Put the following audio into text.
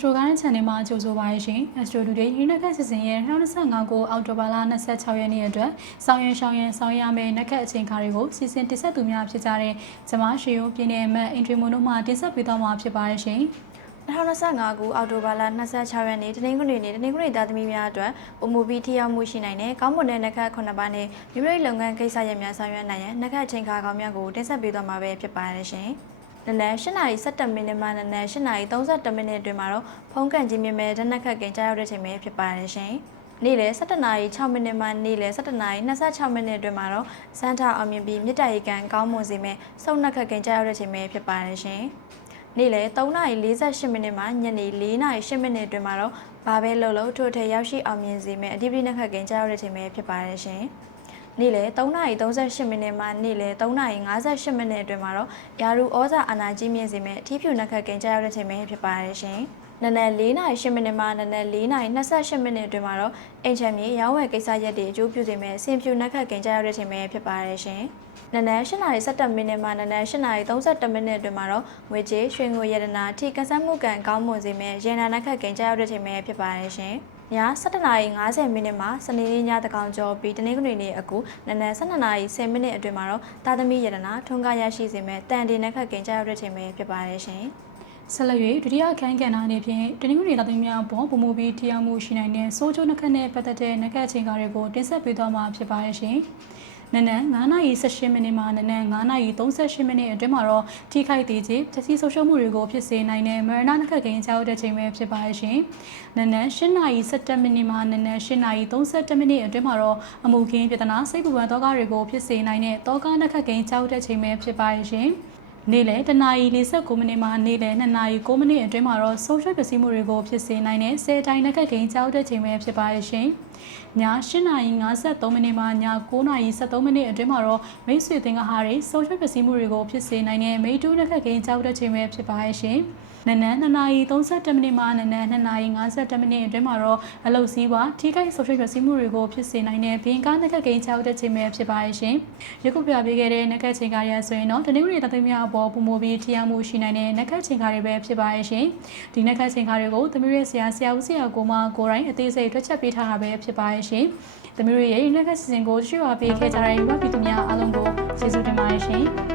ကြိုဆိုပါရရှင်။ Astro Today ရင်းနှက်ခက်စစ်စင်ရဲ့2025ခုအောက်တိုဘာလ26ရက်နေ့အတွက်ဆောင်းရင်ရှောင်းရင်ဆောင်းရမယ့်နှက်ခက်အချိန်ခါတွေကိုစီစဉ်တင်ဆက်သူများဖြစ်ကြတဲ့ကျမရှေယုံပြည်နယ်အမတ်အင်ထရီမွန်တို့မှတင်ဆက်ပေးသွားမှာဖြစ်ပါရရှင်။2025ခုအောက်တိုဘာလ26ရက်နေ့တနင်္ဂနွေနေ့တနင်္ဂနွေသားသမီးများအတွက်ပုံမူပြီးထိရောက်မှုရှိနိုင်တဲ့ကောင်းမွန်တဲ့နှက်ခတ်9ပါးနဲ့မိမိလုပ်ငန်းကိစ္စရပ်များဆောင်ရွက်နိုင်ရန်နှက်ခတ်အချိန်ခါကောင်းများကိုတင်ဆက်ပေးသွားမှာပဲဖြစ်ပါတယ်ရှင်။ နနက်8:17မိနစ်မှနနက်8:32မိနစ်အတွင်းမှာတော့ဖုန်းကန်ကြီးမြင်မဲ့ဓာတ်နှက်ခတ်ကင်ကြားရောက်တဲ့ချိန်ပဲဖြစ်ပါတယ်ရှင်။နေ့လယ်17:06မိနစ်မှနေ့လယ်17:26မိနစ်အတွင်းမှာတော့စမ်းထအောင်မြင်ပြီးမြစ်တရီကန်ကောင်းမွန်စေမဲ့စုံနှက်ခတ်ကင်ကြားရောက်တဲ့ချိန်ပဲဖြစ်ပါတယ်ရှင်။နေ့လယ်3:48မိနစ်မှညနေ4:08မိနစ်အတွင်းမှာတော့ဘာပဲလှုပ်လှုပ်ထို့ထဲရောက်ရှိအောင်မြင်စေမယ့်အဓိပတိနခတ်ကင်ကြားရတဲ့ချိန်ပဲဖြစ်ပါတယ်ရှင်။ နေ့လယ်3:38မိနစ်မှနေ့လယ်3:58မိနစ်အတွင်းမှာတော့ယာရုဩဇာအာဏာကြီးမြင့်စေမယ့်အထီးဖြူနခတ်ကင်ကြားရတဲ့ချိန်ပဲဖြစ်ပါတယ်ရှင်။နနက်4:08မိနစ်မှနနက်4:28မိနစ်အတွင်းမှာတော့အင်ချမ်းမြေရောင်းဝယ်ကိစ္စရပ်တွေအကျိုးပြုစေမယ့်အဆင်ဖြူနခတ်ကင်ကြားရတဲ့ချိန်ပဲဖြစ်ပါတယ်ရှင်။ နနက်8:17မိနစ်မှနနက်8:32မိနစ်အတွင်းမှာတော့ငွေကြေးရွှေငွေရတနာထိကစားမှုကံကောင်းမွန်စေမယ့်ရေနာနခတ်ကင်ကြားရတဲ့ချိန်ပဲဖြစ်ပါတယ်ရှင်။ည7:50မိနစ်မှစနေနေ့ညတကောင်ကျော်ပြီးတနင်္ဂနွေနေ့အကူနနက်12:10မိနစ်အတွင်းမှာတော့တာသမီရတနာထွန်းကားရရှိစေမယ့်တန်တီနခတ်ကင်ကြားရတဲ့ချိန်ပဲဖြစ်ပါတယ်ရှင်။ဆက်လက်၍ဒုတိယအခန်းကဏ္ဍအနေဖြင့်တနင်္ဂနွေသားသမီးများအပေါ်ပုံမူပြီးတရားမှုရှိနိုင်တဲ့စိုးချိုးနှက်ခတ်နဲ့ပတ်သက်တဲ့နှက်ခတ်အချိန်ကားတွေကိုတင်ဆက်ပေးသွားမှာဖြစ်ပါရဲ့ရှင်။ နနက်9:18မိနစ်မှနနက်9:38မိနစ်အတွင်းမှာတော့ထိခိုက်သေးခြင်းပျက်စီးဆုံးရှုံးမှုတွေကိုဖြစ်စေနိုင်တဲ့မရဏနှက်ခတ်ကိန်းကြောက်တဲ့ချိန်ပဲဖြစ်ပါရဲ့ရှင်။နနက်8:17မိနစ်မှနနက်8:31မိနစ်အတွင်းမှာတော့အမှုခင်းပြဿနာစိတ်ပူပန်သောကတွေကိုဖြစ်စေနိုင်တဲ့တောကနှက်ခတ်ကိန်းကြောက်တဲ့ချိန်ပဲဖြစ်ပါရဲ့ရှင်။နေ့လယ်တနာရီ49မိနစ်မှနေ့လယ်2နာရီ9မိနစ်အတွင်းမှာတော့ဆိုရှယ်ပစ္စည်းမှုတွေကိုဖြစ်စေနိုင်တဲ့10တိုင်းနှက်ခတ်ကိန်းကြောက်တဲ့ချိန်ပဲဖြစ်ပါရဲ့ရှင်။ ည8နာရီ53မိနစ်မှည9နာရီ73မိနစ်အတွင်းမှာတော့မိတ်ဆွေသင်္ကဟာတွေဆိုရှယ်ပစ္စည်းမှုတွေကိုဖြစ်စေနိုင်တဲ့မိတူးနှက်ခတ်ကိန်းကြောက်တဲ့ချိန်ပဲဖြစ်ပါရဲ့ရှင်။နနက်2နာရီ32မိနစ်မှနနက်2နာရီ52မိနစ်အတွင်းမှာတော့အလုတ်စည်းပါထိခိုက်ဆိုရှယ်ပစ္စည်းမှုတွေကိုဖြစ်စေနိုင်တဲ့ဘင်ကားနှက်ခတ်ကိန်းကြောက်တဲ့ချိန်ပဲဖြစ်ပါရဲ့ရှင်။ယခုပြပေးခဲ့တဲ့နှက်ခတ်ချိန်ကားရဆိုရင်တော့တနင်္ဂနွေသားသမီးများအပေါ်ပုံမူပြီးထီအောင်မှုရှိနိုင်တဲ့နှက်ခတ်ချိန်ကားတွေပဲဖြစ်ပါရဲ့ရှင်။ဒီနှက်ခတ်ချိန်ကားတွေကိုသမီးရဲ့ဆရာဆရာဦးဆရာကိုမကိုရိုင်းအသေးစိတ်ထွက်ချက်ပေးထားတာပဲဖြစ်ပါရဲ့ရှင်။သမီးရဲ့နှက်ခတ်စီစဉ်ကိုရှိပါပေးခဲ့ကြတဲ့ရွာပြည်သူများအားလုံးကိုကျေးဇူးတင်ပါတယ်ရှင်။